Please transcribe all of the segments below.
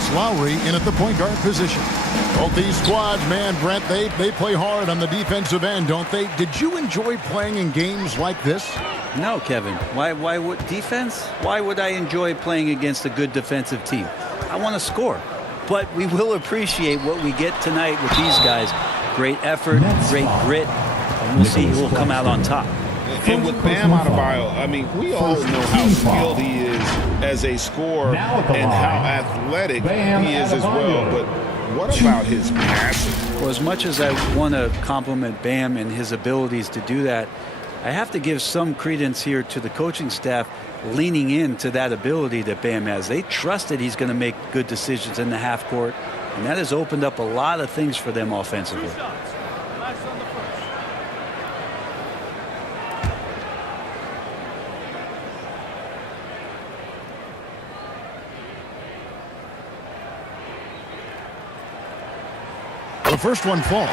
It's Lowry in at the point guard position. Both these squads, man, Brent, they play hard on the defensive end, don't they? Did you enjoy playing in games like this? No, Kevin. Why would defense? Why would I enjoy playing against a good defensive team? I want to score. But we will appreciate what we get tonight with these guys. Great effort, great grit, and we'll see who will come out on top. And with Bam Adebayo, I mean, we all know how skilled he is as a scorer and how athletic he is as well. But what about his passing? Well, as much as I want to compliment Bam and his abilities to do that, I have to give some credence here to the coaching staff leaning into that ability that Bam has. They trust that he's going to make good decisions in the half court, and that has opened up a lot of things for them offensively. The first one falls.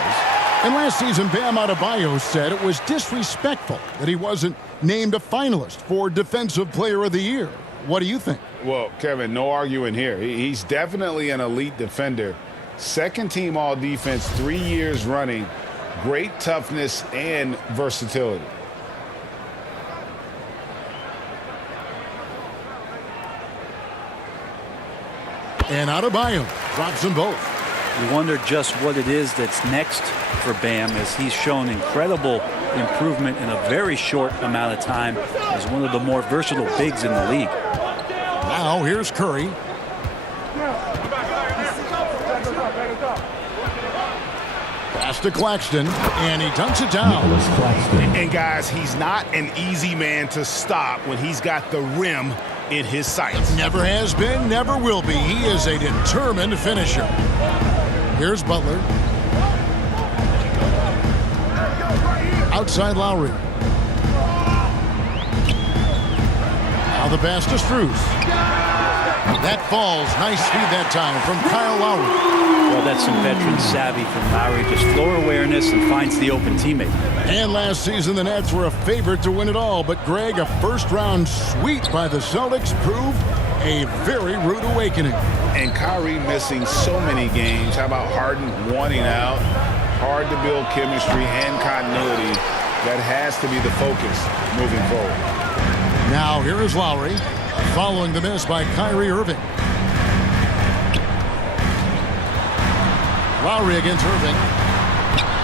And last season, Bam Adebayo said it was disrespectful that he wasn't named a finalist for Defensive Player of the Year. What do you think? Well, Kevin, no arguing here. He's definitely an elite defender. Second team all defense 3 years running. Great toughness and versatility. And Adebayo drops them both. You wonder just what it is that's next for Bam, as he's shown incredible improvement in a very short amount of time as one of the more versatile bigs in the league. Now here's Curry. Pass to Claxton, and he dunks it down. And guys, he's not an easy man to stop when he's got the rim in his sights. Never has been, never will be. He is a determined finisher. Here's Butler. Outside Lowry. Now the pass to Strus. That falls. Nice feed that time from Kyle Lowry. Well, that's some veteran savvy from Lowry. Just floor awareness and finds the open teammate. And last season, the Nets were a favorite to win it all. But, Greg, a first-round sweep by the Celtics proved a very rude awakening. And Kyrie missing so many games. How about Harden wanting out? Hard to build chemistry and continuity. That has to be the focus moving forward. Now here is Lowry, following the miss by Kyrie Irving. Lowry against Irving.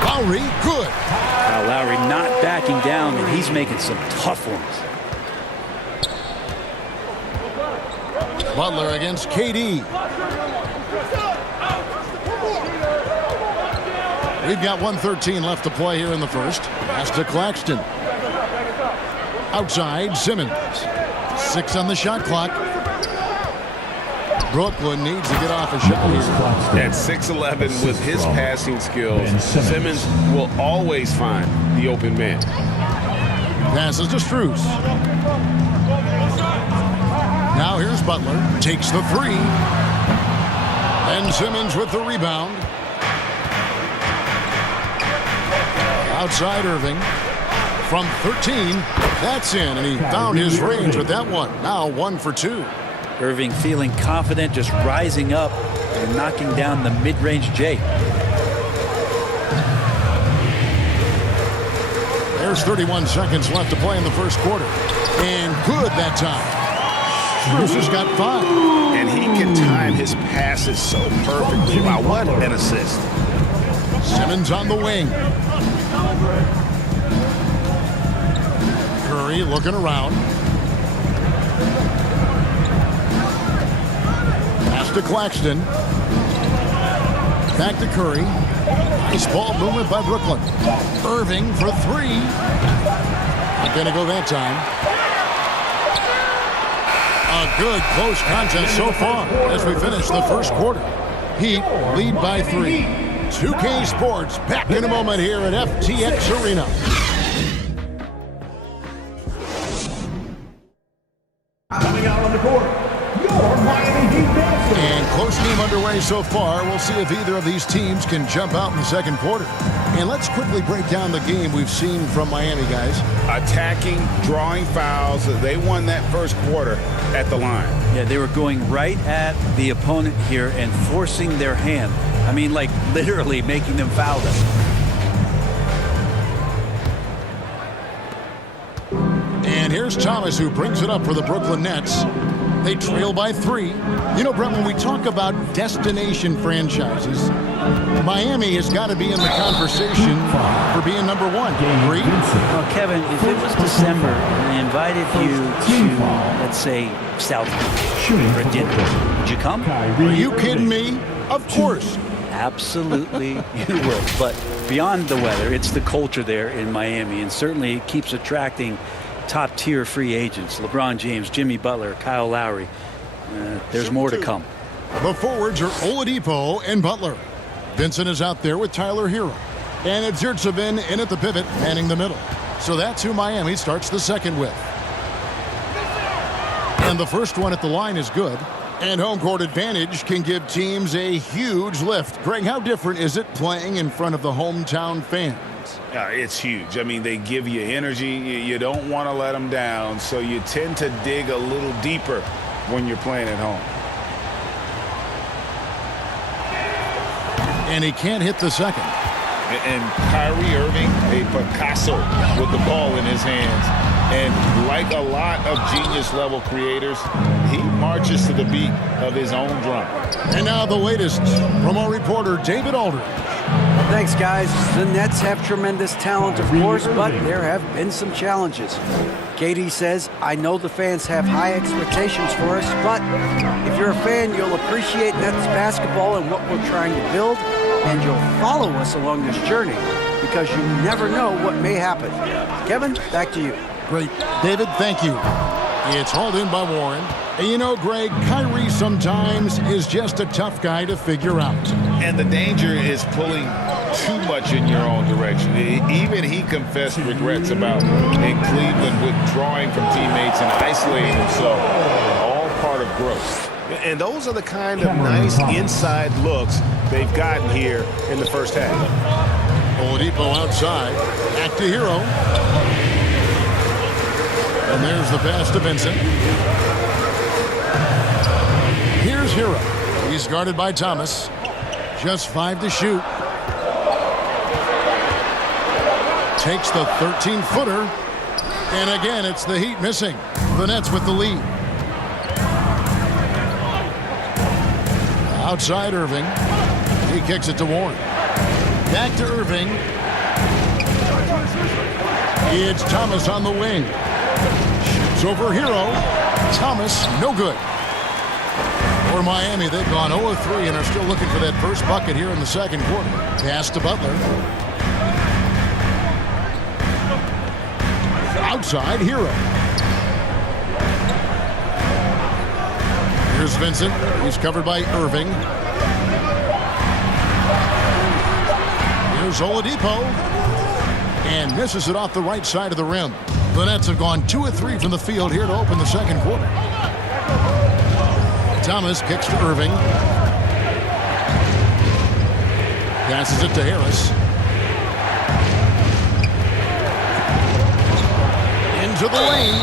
Lowry, good. Now Lowry not backing down, and he's making some tough ones. Butler against KD. We've got 1:13 left to play here in the first. Pass to Claxton. Outside, Simmons. 6 on the shot clock. Brooklyn needs to get off a shot here. At 6'11", with his passing skills, Simmons will always find the open man. Passes to Strus. Now here's Butler. Takes the three. And Simmons with the rebound. Outside Irving. From 13. That's in. And he found his range with that one. Now 1 for 2. Irving feeling confident, just rising up and knocking down the mid-range J. There's 31 seconds left to play in the first quarter. And good that time. Strus has got 5. And he can time his passes so perfectly. Wow, what an assist. Simmons on the wing. Curry looking around. Pass to Claxton. Back to Curry. Nice ball movement by Brooklyn. Irving for 3. Not going to go that time. A good close contest so far as we finish the first quarter. Heat lead by 3. 2K Sports back in a moment here at FTX Arena. Coming out on the court, your Miami Heat. And And close game underway so far. We'll see if either of these teams can jump out in the second quarter. And let's quickly break down the game we've seen from Miami, guys. Attacking, drawing fouls. They won that first quarter at the line. Yeah, they were going right at the opponent here and forcing their hand. I mean, like literally making them foul them. And here's Thomas, who brings it up for the Brooklyn Nets. They trail by 3. You know, Brett, when we talk about destination franchises, Miami has got to be in the conversation for being number 1. Agree? Well, Kevin, if it was December and they invited you to, let's say, South Beach for dinner, would you come? Are you kidding me? Of course. Absolutely you will. But beyond the weather, it's the culture there in Miami, and certainly it keeps attracting top-tier free agents. LeBron James, Jimmy Butler, Kyle Lowry. There's more to come. The forwards are Oladipo and Butler. Vincent is out there with Tyler Hero. And it's Yurtsevin in at the pivot, manning the middle. So that's who Miami starts the second with. And the first one at the line is good. And home court advantage can give teams a huge lift. Greg, how different is it playing in front of the hometown fans? It's huge. I mean, they give you energy. You don't want to let them down, so you tend to dig a little deeper when you're playing at home. And he can't hit the second. And Kyrie Irving, a Picasso with the ball in his hands. And like a lot of genius-level creators, he marches to the beat of his own drum. And now the latest from our reporter, David Aldridge. Thanks, guys. The Nets have tremendous talent, of course, but there have been some challenges. Katie says, I know the fans have high expectations for us, but if you're a fan, you'll appreciate Nets basketball and what we're trying to build, and you'll follow us along this journey because you never know what may happen. Kevin, back to you. Great. David, thank you. It's hauled in by Warren. And you know, Greg, Kyrie sometimes is just a tough guy to figure out. And the danger is pulling too much in your own direction. Even he confessed regrets about in Cleveland withdrawing from teammates and isolating himself. All part of growth. And those are the kind of nice inside looks they've gotten here in the first half. Oladipo outside. Back to Hero. And there's the pass to Vincent. Here's Hero. He's guarded by Thomas. Just 5 to shoot. Takes the 13-footer. And again, it's the Heat missing. The Nets with the lead. Outside Irving. He kicks it to Warren. Back to Irving. It's Thomas on the wing. Shoots over Hero. Thomas, no good. For Miami, they've gone 0-3 and are still looking for that first bucket here in the second quarter. Pass to Butler. Outside, Hero. Here's Vincent. He's covered by Irving. Here's Oladipo. And misses it off the right side of the rim. The Nets have gone 2 of 3 from the field here to open the second quarter. Thomas kicks to Irving. Passes it to Harris. Into the lane.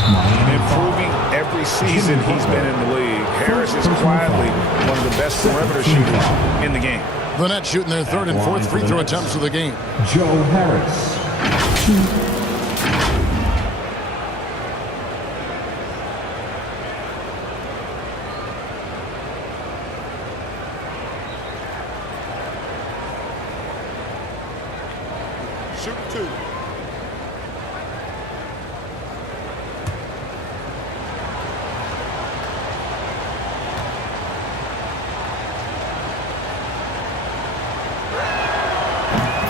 Improving every season he's been in the league. Harris is quietly one of the best perimeter shooters in the game. The Nets shooting their third and fourth free throw attempts of the game. Joe Harris. Shoot 2.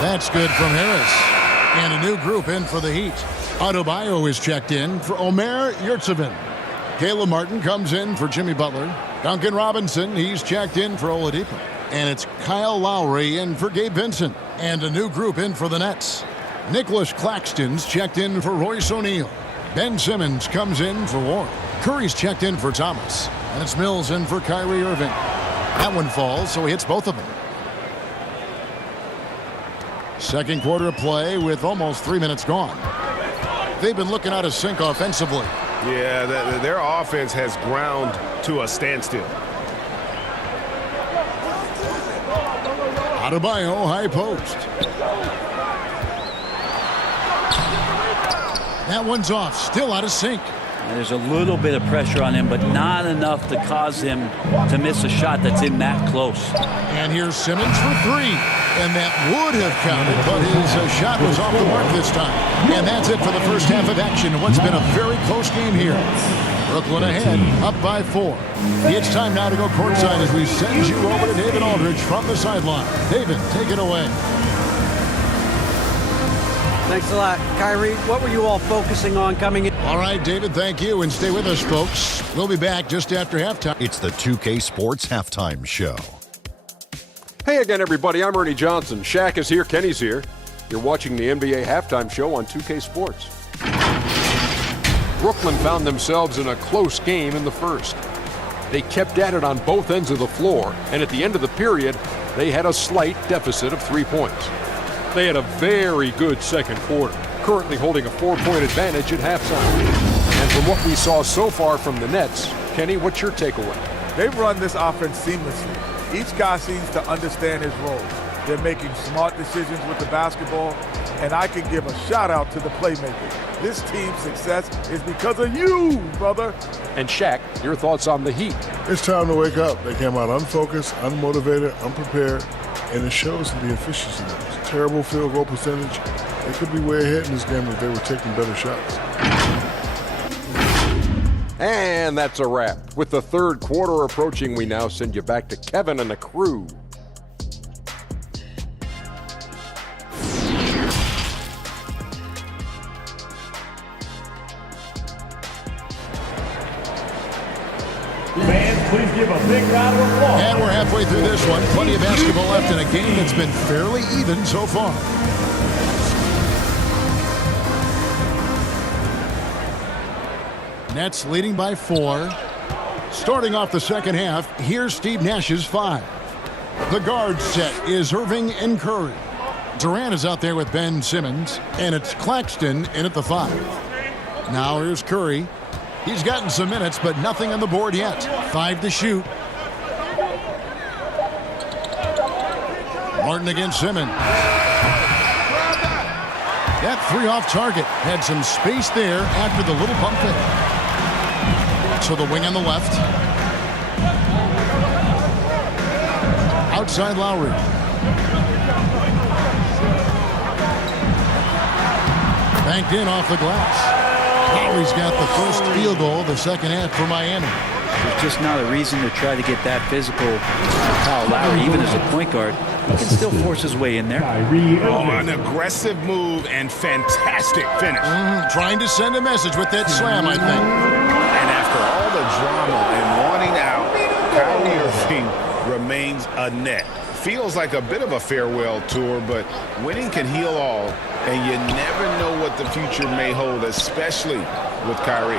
That's good from Harris. And a new group in for the Heat. Adebayo is checked in for Omer Yurtsevin. Caleb Martin comes in for Jimmy Butler. Duncan Robinson, he's checked in for Oladipo. And it's Kyle Lowry in for Gabe Vincent. And a new group in for the Nets. Nicholas Claxton's checked in for Royce O'Neal. Ben Simmons comes in for Warren. Curry's checked in for Thomas. And it's Mills in for Kyrie Irving. That one falls, so he hits both of them. Second quarter of play with almost 3 minutes gone. They've been looking out of sync offensively. Yeah, their offense has ground to a standstill. Adebayo, high post. That one's off, still out of sync. And there's a little bit of pressure on him, but not enough to cause him to miss a shot that's in that close. And here's Simmons for three. And that would have counted, but his shot was off the mark this time. And that's it for the first half of action. What's been a very close game here. Brooklyn ahead, up by 4. It's time now to go courtside as we send you over to David Aldridge from the sideline. David, take it away. Thanks a lot. Kyrie, what were you all focusing on coming in? All right, David, thank you. And stay with us, folks. We'll be back just after halftime. It's the 2K Sports Halftime Show. Hey again, everybody. I'm Ernie Johnson. Shaq is here. Kenny's here. You're watching the NBA Halftime Show on 2K Sports. Brooklyn found themselves in a close game in the first. They kept at it on both ends of the floor, and at the end of the period, they had a slight deficit of 3 points. They had a very good second quarter, currently holding a 4-point advantage at halftime. And from what we saw so far from the Nets, Kenny, what's your takeaway? They've run this offense seamlessly. Each guy seems to understand his role. They're making smart decisions with the basketball, and I can give a shout out to the playmakers. This team's success is because of you, brother. And Shaq, your thoughts on the Heat? It's time to wake up. They came out unfocused, unmotivated, unprepared, and it shows in the efficiency numbers. Terrible field goal percentage. They could be way ahead in this game if they were taking better shots. And that's a wrap. With the third quarter approaching, we now send you back to Kevin and the crew. Fans, please give a big round of applause. And we're halfway through this one. Plenty of basketball left in a game that's been fairly even so far. Nets leading by 4. Starting off the second half, here's Steve Nash's 5. The guard set is Irving and Curry. Durant is out there with Ben Simmons, and it's Claxton in at the 5. Now here's Curry. He's gotten some minutes, but nothing on the board yet. 5 to shoot. Martin against Simmons. That 3 off target. Had some space there after the little pump fake. So the wing on the left. Outside Lowry. Banked in off the glass. Lowry's got the first field goal of the second half for Miami. There's just not a reason to try to get that physical with Kyle Lowry, even as a point guard. He can still force his way in there. Oh, an aggressive move and fantastic finish. Trying to send a message with that slam, I think. And after all the drama and wanting out, Kyrie Irving remains a net. Feels like a bit of a farewell tour, but winning can heal all, and you never know what the future may hold, especially with Kyrie.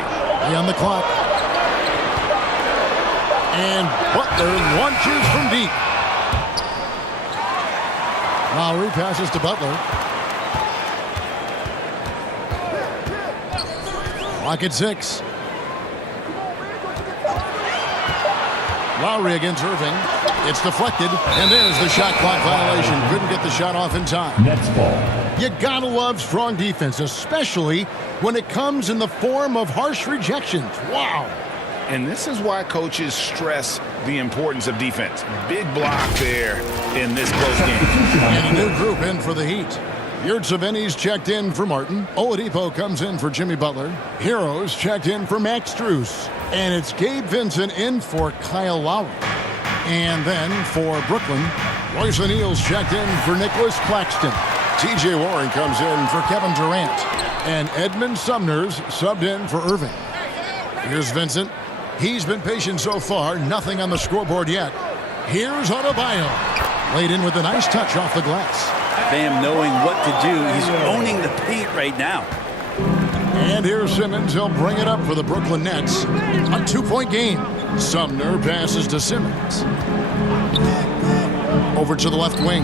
On the clock. And Butler launches from deep. Lowry passes to Butler. Clock at 6. Lowry against Irving. It's deflected, and there's the shot clock violation. Couldn't get the shot off in time. Nets ball. You gotta love strong defense, especially when it comes in the form of harsh rejections. Wow. And this is why coaches stress the importance of defense. Big block there in this close game. And a new group in for the Heat. Yurtseven's checked in for Martin. Oladipo comes in for Jimmy Butler. Heroes checked in for Max Strus. And it's Gabe Vincent in for Kyle Lowry. And then for Brooklyn, Royce O'Neal's checked in for Nicholas Claxton. T.J. Warren comes in for Kevin Durant. And Edmund Sumner's subbed in for Irving. Here's Vincent. He's been patient so far. Nothing on the scoreboard yet. Here's Adebayo. Laid in with a nice touch off the glass. Bam knowing what to do. He's owning the paint right now. And here's Simmons. He'll bring it up for the Brooklyn Nets. A 2-point game. Sumner passes to Simmons. Over to the left wing.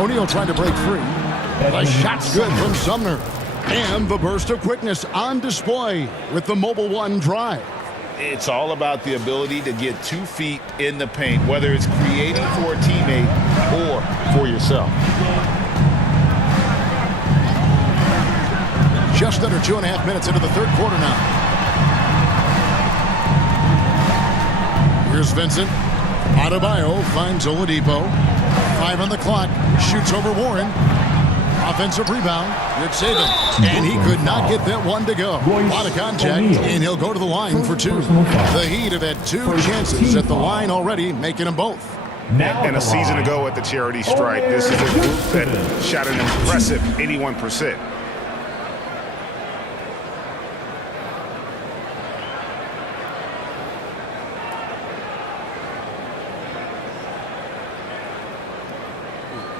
O'Neal trying to break free. The shot's good from Sumner. And the burst of quickness on display with the Mobile One drive. It's all about the ability to get 2 feet in the paint, whether it's creating for a teammate or for yourself. Just under 2.5 minutes into the third quarter now. Here's Vincent. Adebayo finds Oladipo. 5 on the clock. Shoots over Warren. Offensive rebound. Good saving. And he could not get that one to go. A lot of contact, and he'll go to the line for 2. The Heat have had 2 chances at the line already, making them both. And a season ago at the charity stripe, this is a group that shot an impressive 81%.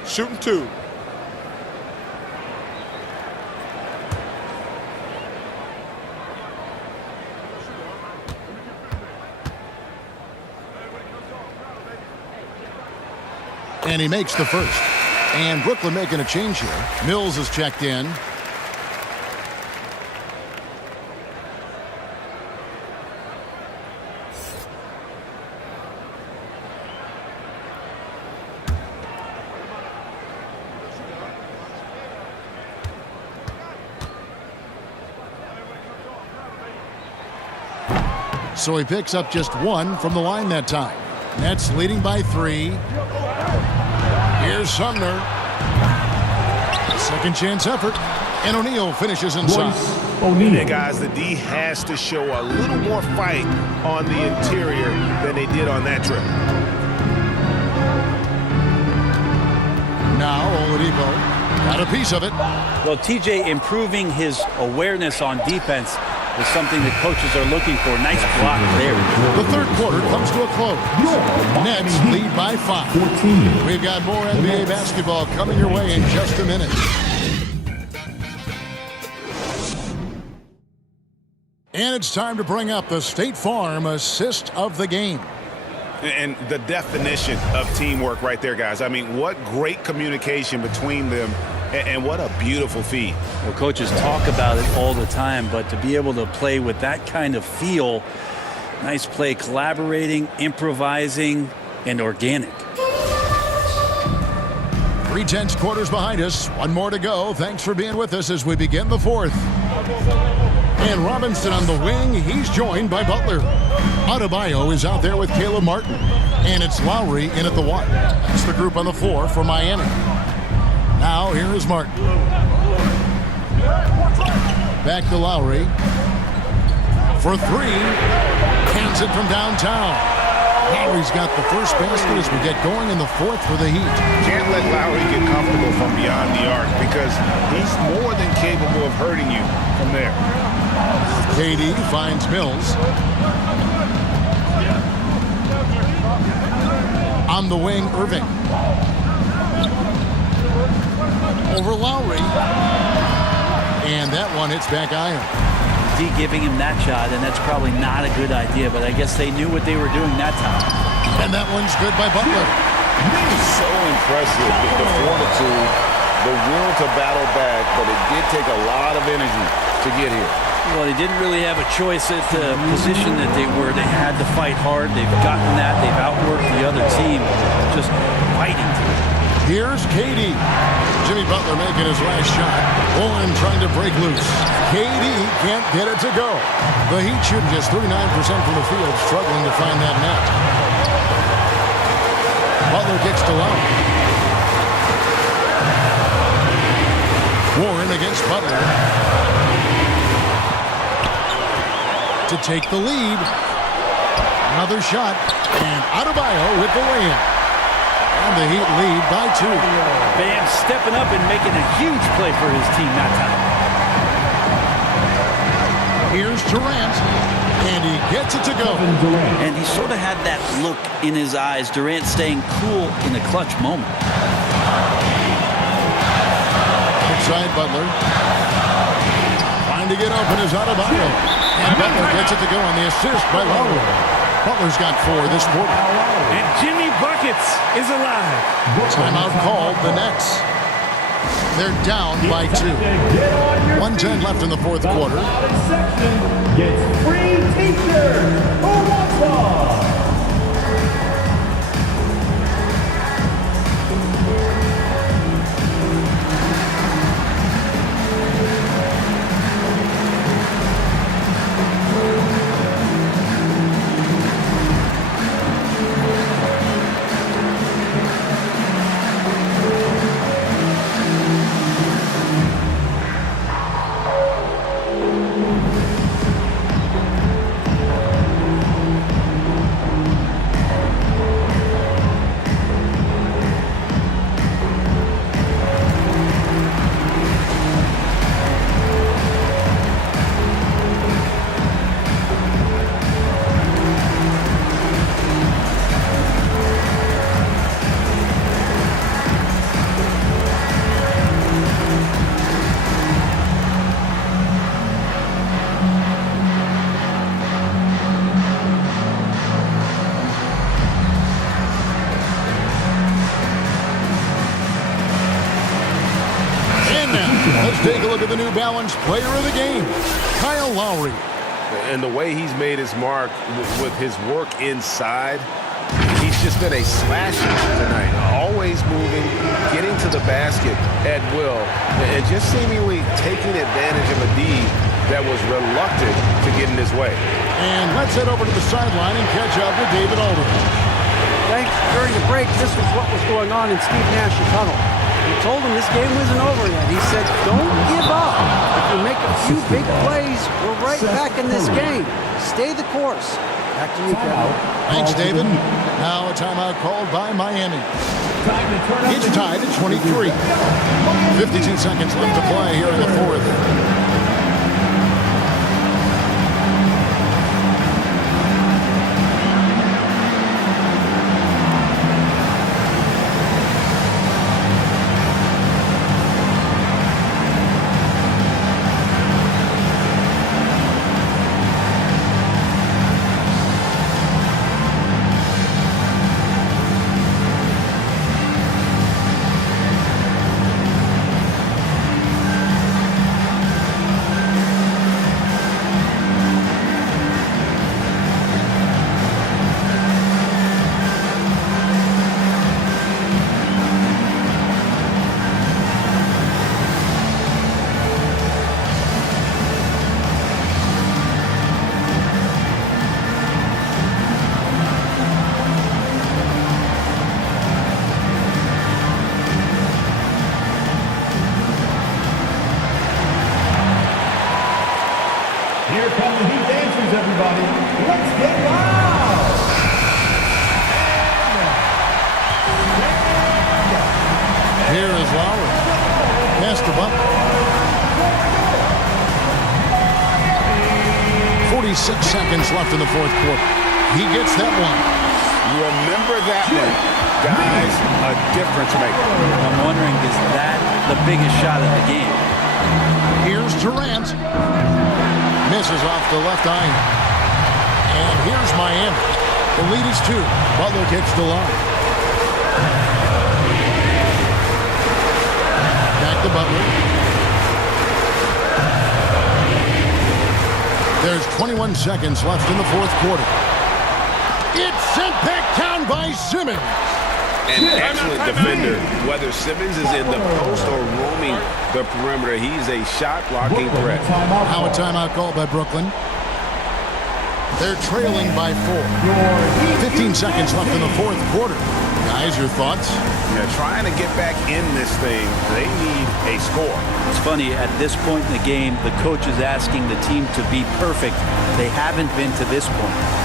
Shooting 2. And he makes the first. And Brooklyn making a change here. Mills is checked in. So he picks up just 1 from the line that time. Nets leading by 3. Here's Sumner. Second chance effort. And O'Neal finishes inside. Hey guys, the D has to show a little more fight on the interior than they did on that trip. Now Oladipo got a piece of it. Well, TJ improving his awareness on defense is something that coaches are looking for. Nice block there. The third quarter comes to a close. Nets lead by 5. We've got more NBA basketball coming your way in just a minute. And it's time to bring up the State Farm assist of the game. And the definition of teamwork right there, guys. I mean, what great communication between them. And what a beautiful feed. Well, coaches talk about it all the time, but to be able to play with that kind of feel, nice play, collaborating, improvising, and organic. 3/10 quarters behind us. 1 more to go. Thanks for being with us as we begin the 4th. And Robinson on the wing. He's joined by Butler. Adebayo is out there with Caleb Martin. And it's Lowry in at the 1. It's the group on the floor for Miami. Now, here is Martin. Back to Lowry. For 3. Hands it from downtown. Lowry's got the first basket as we get going in the 4th for the Heat. Can't let Lowry get comfortable from beyond the arc because he's more than capable of hurting you from there. KD finds Mills. On the wing, Irving. Over Lowry. And that one hits back iron. D giving him that shot, and that's probably not a good idea, but I guess they knew what they were doing that time. And that one's good by Butler. So impressive with the fortitude, the will to battle back, but it did take a lot of energy to get here. Well, they didn't really have a choice at the position that they were. They had to fight hard. They've gotten that. They've outworked the other team, just fighting to it. Here's KD. Jimmy Butler making his last shot. Warren trying to break loose. KD can't get it to go. The Heat shooting just 39% from the field, struggling to find that net. Butler kicks to Lowry. Warren against Butler. To take the lead. Another shot. And Adebayo with the lay-in. And the Heat lead by 2. Bam stepping up and making a huge play for his team that time. Here's Durant, and he gets it to go. And he sort of had that look in his eyes. Durant staying cool in a clutch moment. Inside Butler. Trying to get open is Adebayo. And Butler gets it to go on the assist by Lowry. Butler's got 4 this quarter. And Jimmy Buckets is alive. Timeout called the Nets. They're down by 2. 1:10 left in the fourth quarter. Section gets free t-shirts. Who wants one? Let's take a look at the New Balance player of the game, Kyle Lowry. And the way he's made his mark with his work inside, he's just been a slasher tonight. Always moving, getting to the basket at will, and just seemingly taking advantage of a D that was reluctant to get in his way. And let's head over to the sideline and catch up with David Aldridge. Thanks. During the break, this was what was going on in Steve Nash's tunnel. He told him this game wasn't over yet. He said, don't give up. If you make a few big plays, we're right back in this game. Stay the course. Back to you, Kevin. Thanks, David. Now a timeout called by Miami. It's tied at 23. 52 seconds left to play here in the fourth. Here come the Heat dancers, everybody. Let's get loud! Here is Lowry. Pass to Butler. 46 seconds left in the fourth quarter. He gets that one. Remember that one, guys, a difference maker. I'm wondering, is that the biggest shot of the game? Here's Durant. Misses off the left eye. And here's Miami. The lead is 2. Butler kicks the line. Back to Butler. There's 21 seconds left in the fourth quarter. It's sent back down by Simmons. An excellent defender, whether Simmons is in the post or roaming the perimeter. He's a shot-blocking threat. Now a timeout called by Brooklyn. They're trailing by 4. 15 seconds left in the fourth quarter. Guys, your thoughts? Yeah, trying to get back in this thing, they need a score. It's funny, at this point in the game, the coach is asking the team to be perfect. They haven't been to this point.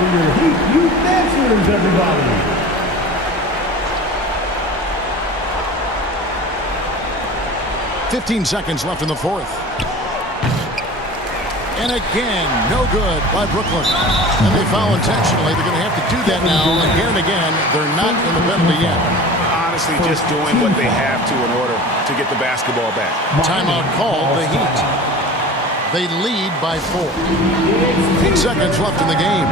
for your Heat Youth Dancers, everybody. 15 seconds left in the fourth. And again, no good by Brooklyn. And they foul intentionally. They're going to have to do that now again and again. They're not in the penalty yet. Honestly, just doing what they have to in order to get the basketball back. Timeout called, the Heat. They lead by 4. 8 seconds left in the game.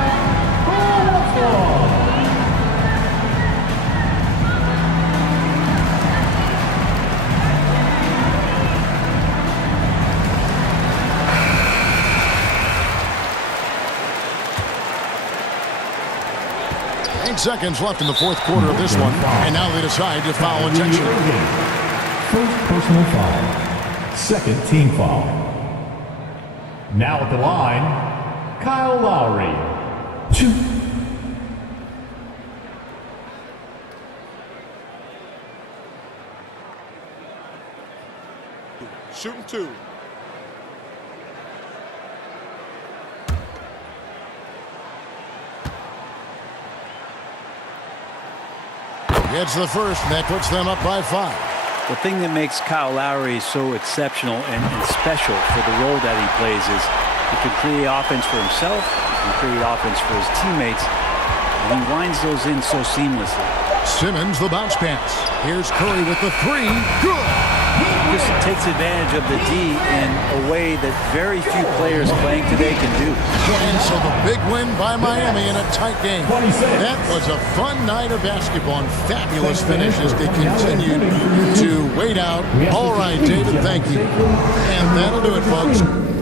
8 seconds left in the fourth quarter of this one. And now they decide to foul intentionally. First personal foul. Second team foul. Now at the line, Kyle Lowry. 2. Shooting 2. Gets the first, and that puts them up by 5. The thing that makes Kyle Lowry so exceptional and special for the role that he plays is he can create offense for himself, he can create offense for his teammates, and he winds those in so seamlessly. Simmons, the bounce pass. Here's Curry with the 3. Good. Just takes advantage of the D in a way that very few players playing today can do. And so the big win by Miami in a tight game. That was a fun night of basketball and fabulous finish as they continued to wait out. All right, David, thank you. And that'll do it, folks.